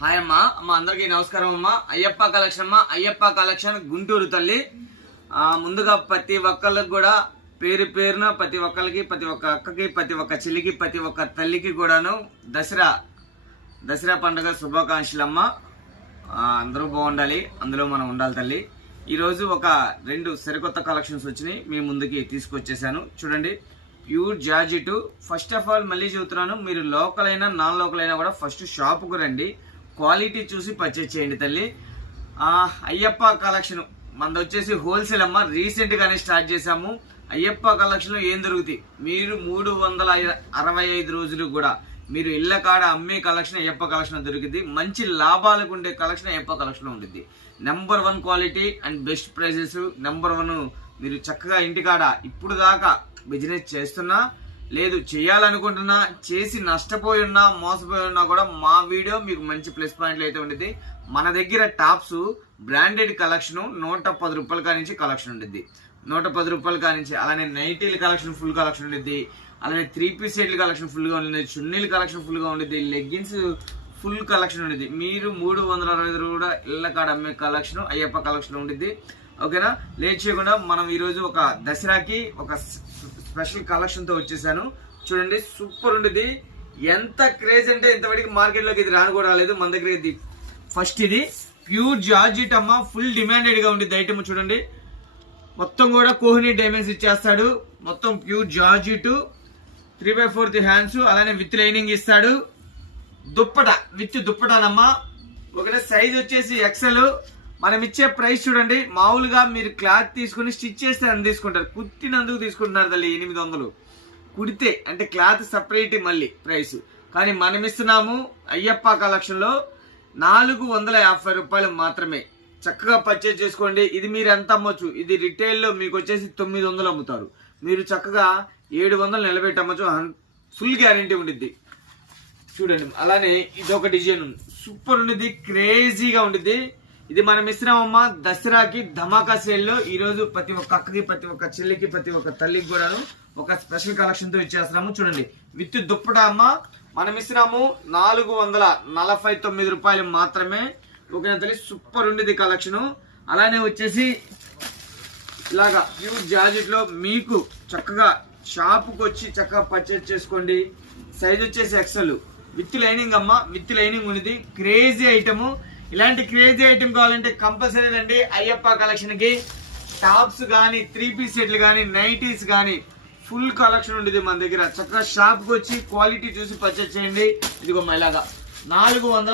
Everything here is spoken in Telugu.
హాయ్ అమ్మ అందరికీ నమస్కారం అమ్మ. అయ్యప్ప కలెక్షన్ అయ్యప్ప కలెక్షన్ గుంటూరు తల్లి. ముందుగా ప్రతి ఒక్కళ్ళకి కూడా పేరు పేరున ప్రతి ఒక్కరికి, ప్రతి ఒక్క అక్కకి, ప్రతి ఒక్క చెల్లికి, ప్రతి ఒక్క తల్లికి కూడాను దసరా పండుగ శుభాకాంక్షలమ్మ. అందరూ బాగుండాలి, అందులో మనం ఉండాలి తల్లి. ఈరోజు ఒక 2 సరికొత్త కలెక్షన్స్ వచ్చినాయి, మీ ముందుకి తీసుకొచ్చేసాను. చూడండి, pure georgette. First of all మళ్ళీ చెబుతున్నాను, మీరు లోకల్ అయినా నాన్ లోకల్ అయినా కూడా ఫస్ట్ షాప్కు రండి, క్వాలిటీ చూసి పర్చేజ్ చేయండి తల్లి. అయ్యప్ప కలెక్షన్ మనది వచ్చేసి హోల్సేల్ అమ్మ. రీసెంట్ గానే స్టార్ట్ చేసాము. అయ్యప్ప కలెక్షన్ లో ఏం దొరుకుతాయి, మీరు 365 రోజులు కూడా మీరు ఇళ్ల కాడ అమ్మే కలెక్షన్ అయ్యప్ప కలెక్షన్ దొరికింది. మంచి లాభాలకు ఉండే కలెక్షన్ అయ్యప్ప కలెక్షన్ ఉంటుంది. Number 1 quality and best prices. Number 1 మీరు చక్కగా ఇంటికాడ ఇప్పుడు దాకా బిజినెస్ చేస్తున్నా, లేదు చేయాలనుకుంటున్నా, చేసి నష్టపోయి ఉన్నా, మోసపోయి ఉన్నా కూడా మా వీడియో మీకు మంచి ప్లస్ పాయింట్లు అయితే ఉండేది. మన దగ్గర టాప్స్ బ్రాండెడ్ కలెక్షన్ 110 రూపాయల కానించి కలెక్షన్ ఉండేది. 110 రూపాయల కానించి. అలానే నైటీల కలెక్షన్ ఫుల్ కలెక్షన్ ఉండేది. అలానే 3 పీస్ సెట్ల కలెక్షన్ ఫుల్ గా ఉండేది. చున్నీల కలెక్షన్ ఫుల్ గా ఉండేది. లెగ్గిన్స్ ఫుల్ కలెక్షన్ ఉండేది. మీరు 360 కూడా ఇళ్ల కాడ అమ్మే కలెక్షన్ అయ్యప్ప కలెక్షన్ ఉండేది. ఓకేనా, లేట్ చేయకుండా మనం ఈరోజు ఒక దసరాకి ఒక స్పెషల్ కలెక్షన్ తో వచ్చేసాను. చూడండి, సూపర్ ఉండేది. ఎంత క్రేజ్ అంటే ఇంతవరకు మార్కెట్ లోకి ఇది రాను కూడా రాలేదు. మన దగ్గర ఇది ఫస్ట్. ఇది ప్యూర్ జార్జెట్ అమ్మ, ఫుల్ డిమాండెడ్ గా ఉండేది ఐటమ్. చూడండి, మొత్తం కూడా కోహినీ డైమండ్స్ ఇచ్చేస్తాడు. మొత్తం ప్యూర్ జార్జెట్, 3/4 హ్యాండ్స్, అలానే విత్ లైనింగ్ ఇస్తాడు. దుప్పట విత్ దుప్పటానమ్మా. ఒకటే సైజ్ వచ్చేసి ఎక్సెల్. మనం ఇచ్చే ప్రైస్ చూడండి, మామూలుగా మీరు క్లాత్ తీసుకుని స్టిచ్ చేస్తే అని తీసుకుంటారు, కుట్టినందుకు తీసుకుంటున్నారు తల్లి 800. కుడితే అంటే క్లాత్ సపరేట్ మళ్ళీ ప్రైస్. కానీ మనం ఇస్తున్నాము అయ్యప్ప కలెక్షన్ లో 450 రూపాయలు మాత్రమే. చక్కగా పర్చేజ్ చేసుకోండి. ఇది మీరు ఎంత అమ్మొచ్చు, ఇది రిటైల్ లో మీకు వచ్చేసి 900 అమ్ముతారు, మీరు చక్కగా 700 నిలబెట్టి అమ్మచ్చు. ఫుల్ గ్యారంటీ ఉండిద్ది. చూడండి, అలానే ఇది ఒక డిజైన్ సూపర్ ఉండిద్ది, క్రేజీగా ఉండిద్ది. ఇది మనం ఇస్తున్నామమ్మా దసరాకి ధమాకా సేల్లో. ఈ రోజు ప్రతి ఒక్క అక్కకి, ప్రతి ఒక్క చెల్లికి, ప్రతి ఒక్క తల్లికి కూడాను ఒక స్పెషల్ కలెక్షన్ తో ఇచ్చేస్తున్నాము. చూడండి, విత్ దుప్పట అమ్మ మనం ఇస్తున్నాము 449 రూపాయలు మాత్రమే. ఓకేనా తల్లి, సూపర్ ఉండేది కలెక్షన్. అలానే వచ్చేసి ఇలాగా ప్యూర్ జార్జెట్ లో మీకు చక్కగా షాపుకి వచ్చి చక్కగా పర్చేజ్ చేసుకోండి. సైజ్ వచ్చేసి ఎక్సెల్ విత్ లైనింగ్ అమ్మ, విత్ లైనింగ్ ఉండేది. Crazy item. ఇలాంటి క్రేజీ ఐటమ్ కావాలంటే కంపల్సరీ రండి అయ్యప్ప కలెక్షన్ కి. టాప్స్ కానీ, 3 పీస్ సెట్లు కానీ, నైటీస్ కానీ ఫుల్ కలెక్షన్ ఉండేది మన దగ్గర. చక్కగా షాప్ కి వచ్చి క్వాలిటీ చూసి పర్చేజ్ చేయండి. ఇదిగో ఇలాగా 400